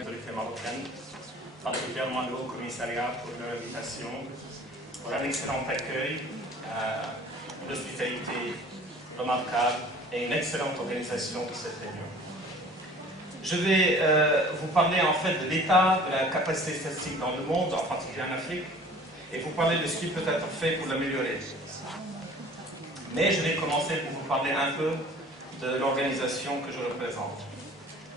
l'autorité marocaine, particulièrement le Haut Commissariat pour leur invitation, pour un excellent accueil, l'hospitalité remarquable et une excellente organisation de cette réunion. Je vais vous parler en fait de l'état de la capacité statistique dans le monde, en particulier en Afrique, et vous parler de ce qui peut être fait pour l'améliorer. Mais je vais commencer pour vous parler un peu de l'organisation que je représente.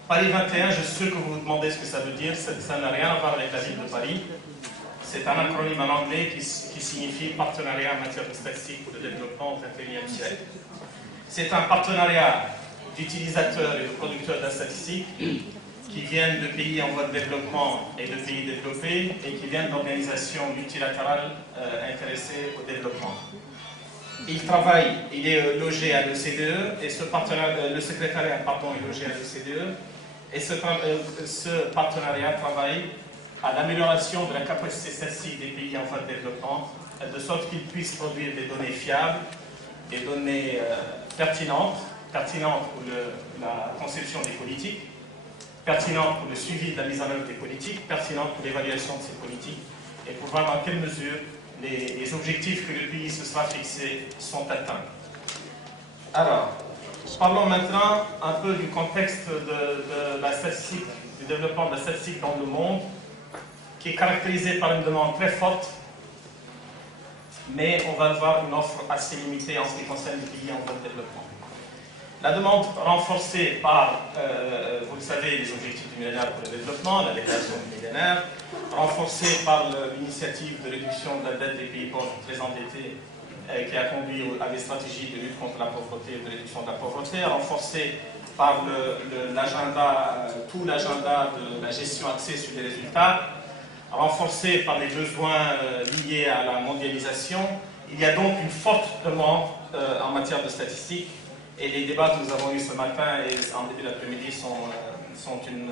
Paris 21, je suis sûr que vous vous demandez ce que ça veut dire, ça n'a rien à voir avec la ville de Paris. C'est un acronyme en anglais qui signifie Partenariat en matière de statistique et de développement au XXIe siècle. C'est un partenariat d'utilisateurs et de producteurs de la statistique qui viennent de pays en voie de développement et de pays développés et qui viennent d'organisations multilatérales intéressées au développement. Il est logé à l'OCDE et le secrétariat est logé à l'OCDE et ce partenariat travaille à l'amélioration de la capacité statistique des pays en voie de développement de sorte qu'ils puissent produire des données fiables, des données pertinentes pour la conception des politiques, pertinentes pour le suivi de la mise en œuvre des politiques, pertinentes pour l'évaluation de ces politiques et pour voir dans quelle mesure les objectifs que le pays se sera fixé sont atteints. Alors, parlons maintenant un peu du contexte de la statistique, du développement de la statistique dans le monde, qui est caractérisé par une demande très forte, mais on va voir une offre assez limitée en ce qui concerne les pays en voie de développement. La demande renforcée par, vous le savez, les objectifs du millénaire pour le développement, la déclaration du millénaire, renforcée par l'initiative de réduction de la dette des pays pauvres très endettés, qui a conduit à des stratégies de lutte contre la pauvreté et de réduction de la pauvreté, renforcée par tout l'agenda de la gestion axée sur les résultats, renforcée par les besoins liés à la mondialisation. Il y a donc une forte demande en matière de statistiques. Et les débats que nous avons eus ce matin et en début d'après-midi sont une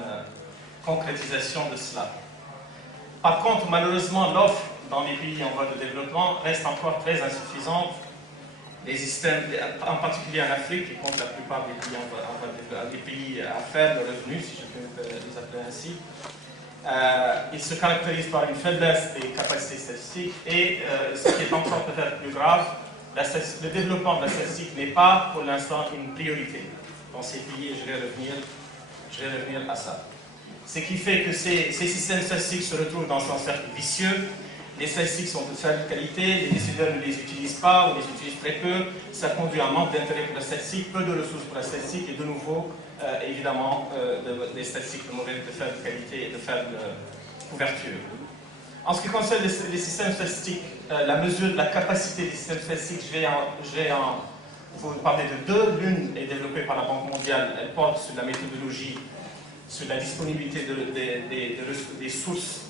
concrétisation de cela. Par contre, malheureusement, l'offre dans les pays en voie de développement reste encore très insuffisante. Les systèmes, en particulier en Afrique, qui compte la plupart des pays en voie de développement, des pays à faible revenu, si je peux les appeler ainsi, ils se caractérisent par une faiblesse des capacités statistiques et ce qui est encore peut-être plus grave, le développement de la statistique n'est pas pour l'instant une priorité dans ces pays et je vais revenir à ça. Ce qui fait que ces systèmes statistiques se retrouvent dans un cercle vicieux. Les statistiques sont de faible qualité, les décideurs ne les utilisent pas ou les utilisent très peu. Ça conduit à un manque d'intérêt pour la statistique, peu de ressources pour la statistique et de nouveau, évidemment, des statistiques de faible qualité et de faible couverture. En ce qui concerne les systèmes statistiques, la mesure de la capacité des systèmes statistiques, je vais vous parler de deux. L'une est développée par la Banque mondiale, elle porte sur la méthodologie, sur la disponibilité des sources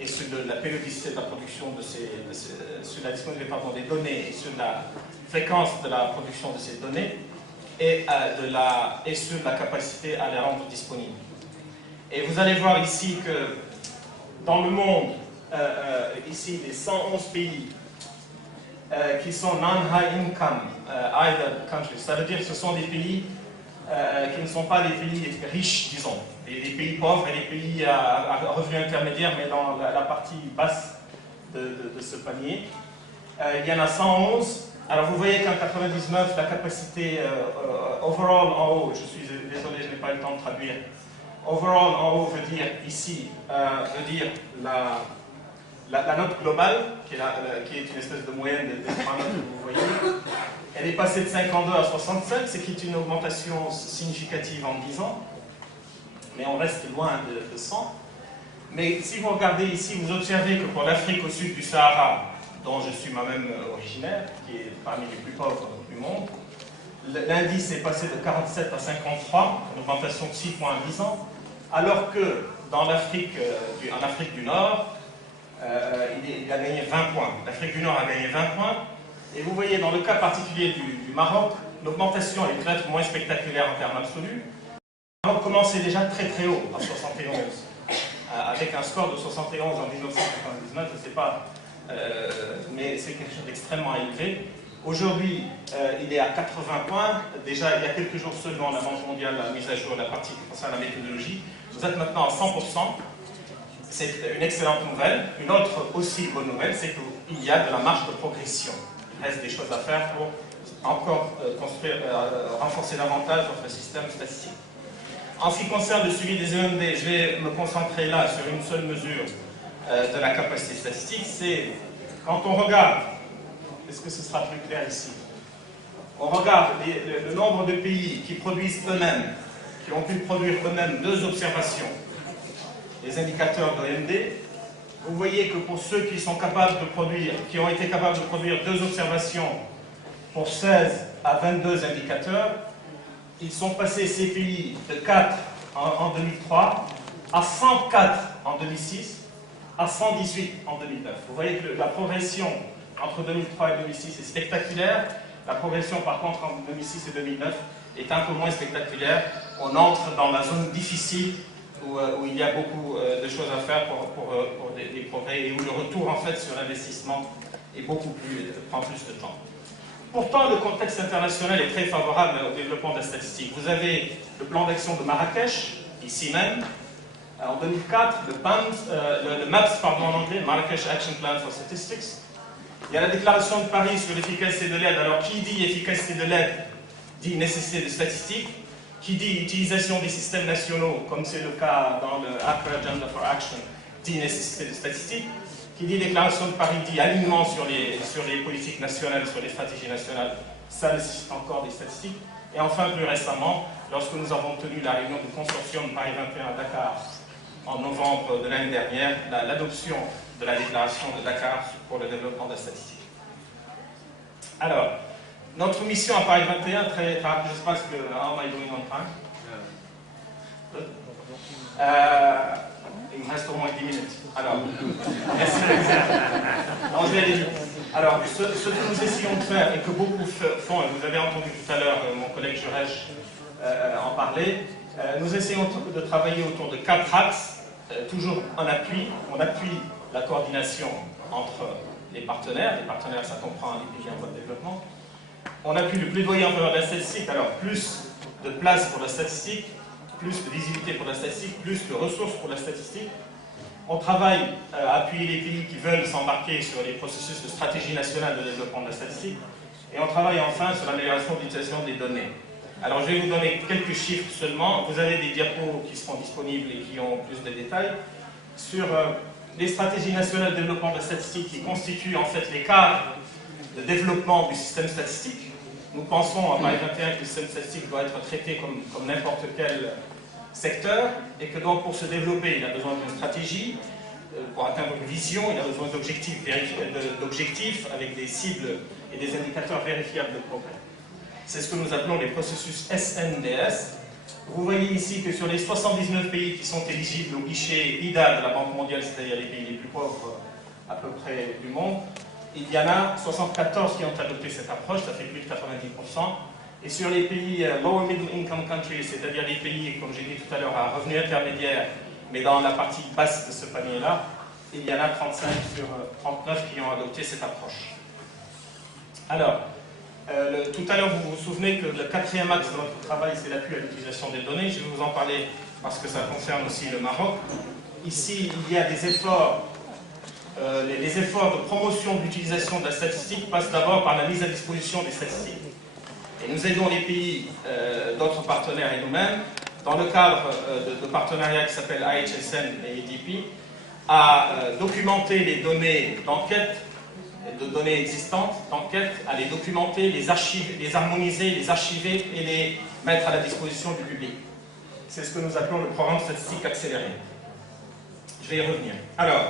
et sur la périodicité de la production sur la disponibilité des données et sur la fréquence de la production de ces données et sur la capacité à les rendre disponibles. Et vous allez voir ici que dans le monde, ici les 111 pays qui sont non-high income either countries, ça veut dire que ce sont des pays qui ne sont pas des pays riches, disons, des pays pauvres et des pays à revenus intermédiaires, mais dans la partie basse de ce panier. Il y en a 111. Alors vous voyez qu'en 99, la capacité overall en haut, je suis désolé, je n'ai pas eu le temps de traduire. Overall en haut veut dire ici, la note globale, qui est une espèce de moyenne des trois notes que vous voyez. Elle est passée de 52 à 65, ce qui est une augmentation significative en 10 ans. Mais on reste loin de 100. Mais si vous regardez ici, vous observez que pour l'Afrique au sud du Sahara, dont je suis moi-même originaire, qui est parmi les plus pauvres du monde, l'indice est passé de 47 à 53, une augmentation de 6 points en 10 ans, alors que en Afrique du Nord, il a gagné 20 points. L'Afrique du Nord a gagné 20 points. Et vous voyez, dans le cas particulier du Maroc, l'augmentation est peut-être moins spectaculaire en termes absolus. Le Maroc commençait déjà très très haut, à 71, avec un score de 71 en 1999, je ne sais pas, mais c'est quelque chose d'extrêmement élevé. Aujourd'hui, il est à 80 points. Déjà, il y a quelques jours seulement, la Banque mondiale a mis à jour la partie qui concerne la méthodologie. Vous êtes maintenant à 100%. C'est une excellente nouvelle. Une autre aussi bonne nouvelle, c'est qu'il y a de la marge de progression. Il reste des choses à faire pour encore renforcer davantage votre système statistique. En ce qui concerne le suivi des EMD, je vais me concentrer là sur une seule mesure de la capacité statistique. C'est quand on regarde, est-ce que ce sera plus clair ici? On regarde le nombre de pays qui produisent eux-mêmes, qui ont pu produire eux-mêmes 2 observations, les indicateurs d'OMD. Vous voyez que pour ceux qui sont capables de produire, qui ont été capables de produire 2 observations pour 16 à 22 indicateurs, ils sont passés, ces pays, de 4 en 2003 à 104 en 2006 à 118 en 2009. Vous voyez que la progression entre 2003 et 2006 est spectaculaire. La progression, par contre, entre 2006 et 2009 est un peu moins spectaculaire. On entre dans la zone difficile où il y a beaucoup de choses à faire pour des progrès et où le retour, en fait, sur l'investissement est prend plus de temps. Pourtant, le contexte international est très favorable au développement de la statistique. Vous avez le plan d'action de Marrakech, ici même. En 2004, le MAPS, en anglais, Marrakech Action Plan for Statistics. Il y a la déclaration de Paris sur l'efficacité de l'aide. Alors, qui dit efficacité de l'aide dit nécessité de statistiques. Qui dit utilisation des systèmes nationaux, comme c'est le cas dans le Accra Agenda for Action, dit nécessité de statistiques. Qui dit déclaration de Paris dit alignement sur les politiques nationales, sur les stratégies nationales, ça nécessite encore des statistiques. Et enfin, plus récemment, lorsque nous avons tenu la réunion du consortium Paris 21 à Dakar en novembre de l'année dernière, l'adoption de la déclaration de Dakar pour le développement de la statistique. Alors, notre mission à Paris 21, très rapide, je ne sais pas ce que... How am I doing on time? Il me reste au moins 10 minutes. Alors, non, je vais aller vite. Alors, ce que nous essayons de faire et que beaucoup font, et vous avez entendu tout à l'heure mon collègue Jurej en parler, nous essayons de travailler autour de 4 axes, toujours en appui. On appuie la coordination entre les partenaires. Les partenaires, ça comprend les pays en voie de développement. On appuie le plaidoyer en faveur de la statistique. Alors, plus de place pour la statistique, plus de visibilité pour la statistique, plus de ressources pour la statistique. On travaille à appuyer les pays qui veulent s'embarquer sur les processus de stratégie nationale de développement de la statistique. Et on travaille enfin sur l'amélioration de l'utilisation des données. Alors, je vais vous donner quelques chiffres seulement. Vous avez des diapos qui seront disponibles et qui ont plus de détails sur les stratégies nationales de développement de la statistique qui constituent en fait les cadres de développement du système statistique. Nous pensons à Paris 21 que le système statistique doit être traité comme n'importe quel secteur et que donc pour se développer, il a besoin d'une stratégie, pour atteindre une vision, il a besoin d'objectifs avec des cibles et des indicateurs vérifiables de progrès. C'est ce que nous appelons les processus SNDS. Vous voyez ici que sur les 79 pays qui sont éligibles au guichet IDA de la Banque mondiale, c'est-à-dire les pays les plus pauvres à peu près du monde, il y en a 74 qui ont adopté cette approche, ça fait plus de 90%. Et sur les pays Lower Middle Income Countries, c'est-à-dire les pays, comme j'ai dit tout à l'heure, à revenu intermédiaire, mais dans la partie basse de ce panier-là, il y en a 35 sur 39 qui ont adopté cette approche. Alors, tout à l'heure, vous vous souvenez que le 4e axe de notre travail, c'est l'appui à l'utilisation des données. Je vais vous en parler parce que ça concerne aussi le Maroc. Ici, il y a des efforts. Les efforts de promotion de l'utilisation de la statistique passent d'abord par la mise à disposition des statistiques. Et nous aidons les pays, d'autres partenaires et nous-mêmes, dans le cadre de partenariats qui s'appellent IHSN et EDP, à documenter les données d'enquête, de données existantes d'enquête, à les documenter, les harmoniser, les archiver et les mettre à la disposition du public. C'est ce que nous appelons le programme statistique accéléré. Je vais y revenir. Alors,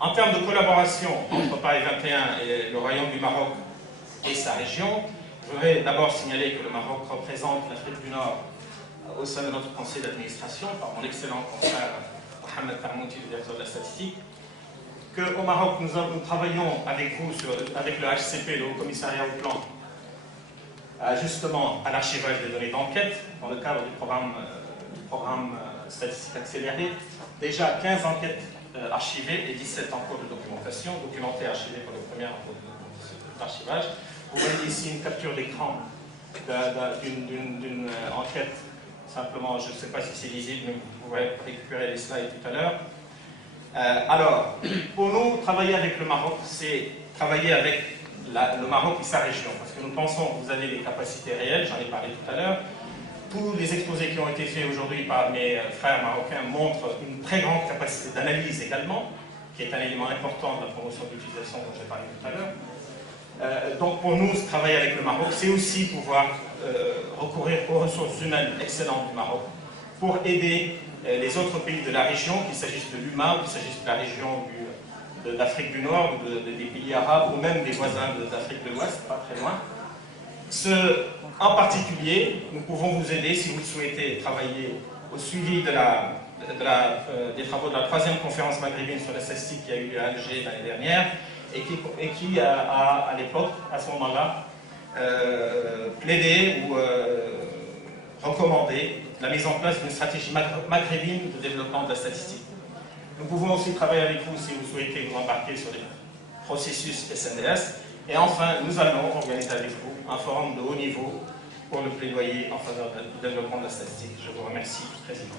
en termes de collaboration entre Paris 21 et le Royaume du Maroc et sa région, je voudrais d'abord signaler que le Maroc représente l'Afrique du Nord au sein de notre conseil d'administration par mon excellent confrère Mohamed Tarmouti, le directeur de la statistique. Qu'au Maroc, nous travaillons avec vous, avec le HCP, le Haut Commissariat au Plan, justement à l'archivage des données d'enquête dans le cadre du programme statistique accéléré. Déjà 15 enquêtes archivées et 17 en cours de documentation, documentées et archivées pour le premier en cours d'archivage. Vous voyez ici une capture d'écran d'une enquête. Simplement, je ne sais pas si c'est lisible, mais vous pourrez récupérer les slides tout à l'heure. Alors, pour nous, travailler avec le Maroc, c'est travailler avec le Maroc et sa région, parce que nous pensons que vous avez des capacités réelles, j'en ai parlé tout à l'heure. Tous les exposés qui ont été faits aujourd'hui par mes frères marocains montrent une très grande capacité d'analyse également, qui est un élément important de la promotion de l'utilisation dont j'ai parlé tout à l'heure. Donc pour nous, travailler avec le Maroc, c'est aussi pouvoir recourir aux ressources humaines excellentes du Maroc pour aider les autres pays de la région, qu'il s'agisse de l'UMA, qu'il s'agisse de la région d'Afrique du Nord, des pays arabes, ou même des voisins d'Afrique de l'Ouest, pas très loin. En particulier, nous pouvons vous aider si vous souhaitez travailler au suivi des travaux de la 3e conférence maghrébine sur la statistique qui a eu lieu à Alger l'année dernière, et qui a, à l'époque, à ce moment-là, plaidé ou recommandé la mise en place d'une stratégie maghrébine de développement de la statistique. Nous pouvons aussi travailler avec vous si vous souhaitez vous embarquer sur les processus SNDS. Et enfin, nous allons organiser avec vous un forum de haut niveau pour le plaidoyer en faveur du développement de la statistique. Je vous remercie, Président.